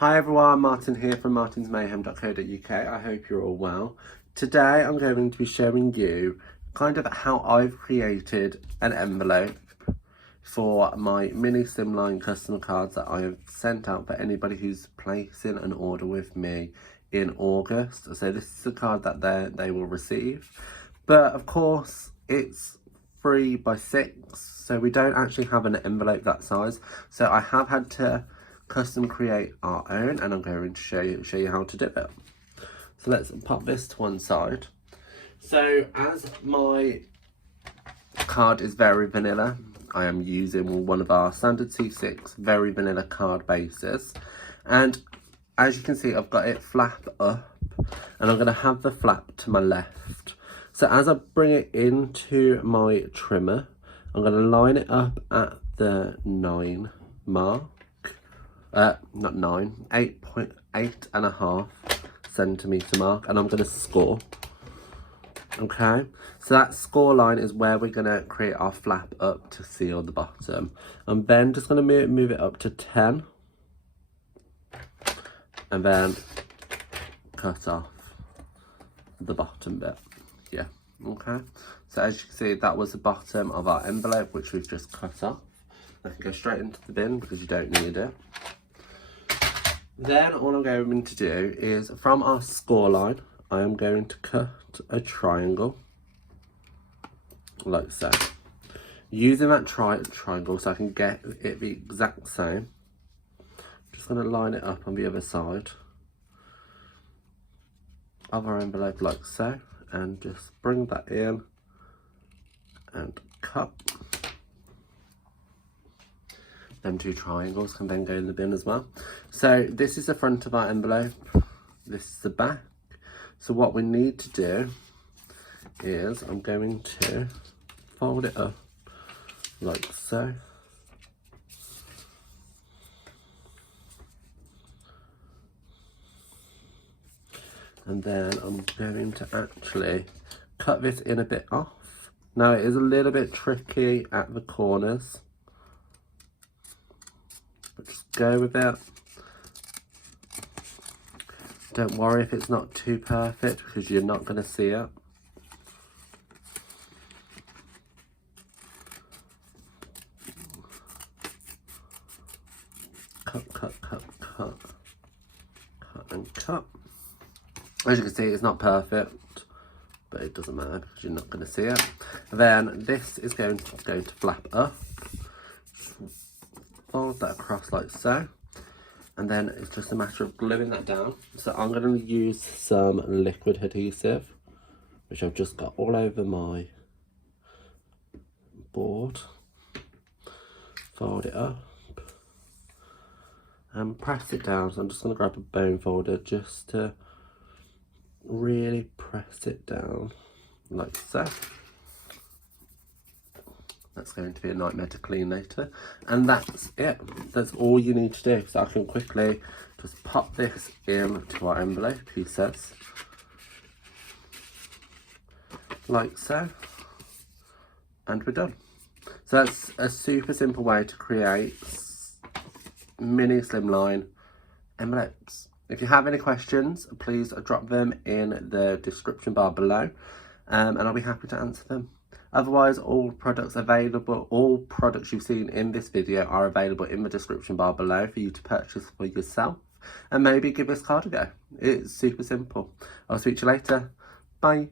Hi everyone, Martin here from martinsmayhem.co.uk. I hope you're all well. Today I'm going to be showing you kind of how I've created an envelope for my mini slimline custom cards that I have sent out for anybody who's placing an order with me in August. So this is the card that they will receive. But of course it's 3 by 6, so we don't actually have an envelope that size. So I have had to custom create our own, and I'm going to show you how to do it. So let's pop this to one side. So as my card is very vanilla, I am using one of our standard C6 very vanilla card bases, and as you can see I've got it flap up, and I'm going to have the flap to my left. So as I bring it into my trimmer, I'm going to line it up at the 9 mark. Not 9, 8.5 centimetre mark, and I'm going to score. Okay, so that score line is where we're going to create our flap up to seal the bottom. I'm then just going to move it up to 10, and then cut off the bottom bit. Yeah, okay, so as you can see, that was the bottom of our envelope, which we've just cut off. I can go straight into the bin because you don't need it. Then all I'm going to do is, from our score line, I am going to cut a triangle, like so. Using that triangle so I can get it the exact same. Just going to line it up on the other side of our envelope, like so, and just bring that in and cut. Them two triangles can then go in the bin as well. So this is the front of our envelope, this is the back. So what we need to do is, I'm going to fold it up like so. And then I'm going to actually cut this in a bit off. Now it is a little bit tricky at the corners, just go with it. Don't worry if it's not too perfect, because you're not going to see it. Cut, cut, cut, cut, cut and cut. As you can see, it's not perfect, but it doesn't matter because you're not going to see it. Then this is going to flap up. Fold that across like so, and then it's just a matter of gluing that down. So I'm going to use some liquid adhesive, which I've just got all over my board. Fold it up and press it down. So I'm just going to grab a bone folder just to really press it down like so. That's going to be a nightmare to clean later. And that's it. That's all you need to do. So I can quickly just pop this into our envelope pieces, like so. And we're done. So that's a super simple way to create mini slimline envelopes. If you have any questions, please drop them in the description bar below, and I'll be happy to answer them. Otherwise, all products you've seen in this video are available in the description bar below for you to purchase for yourself, and maybe give this card a go. It's super simple. I'll speak to you later. Bye.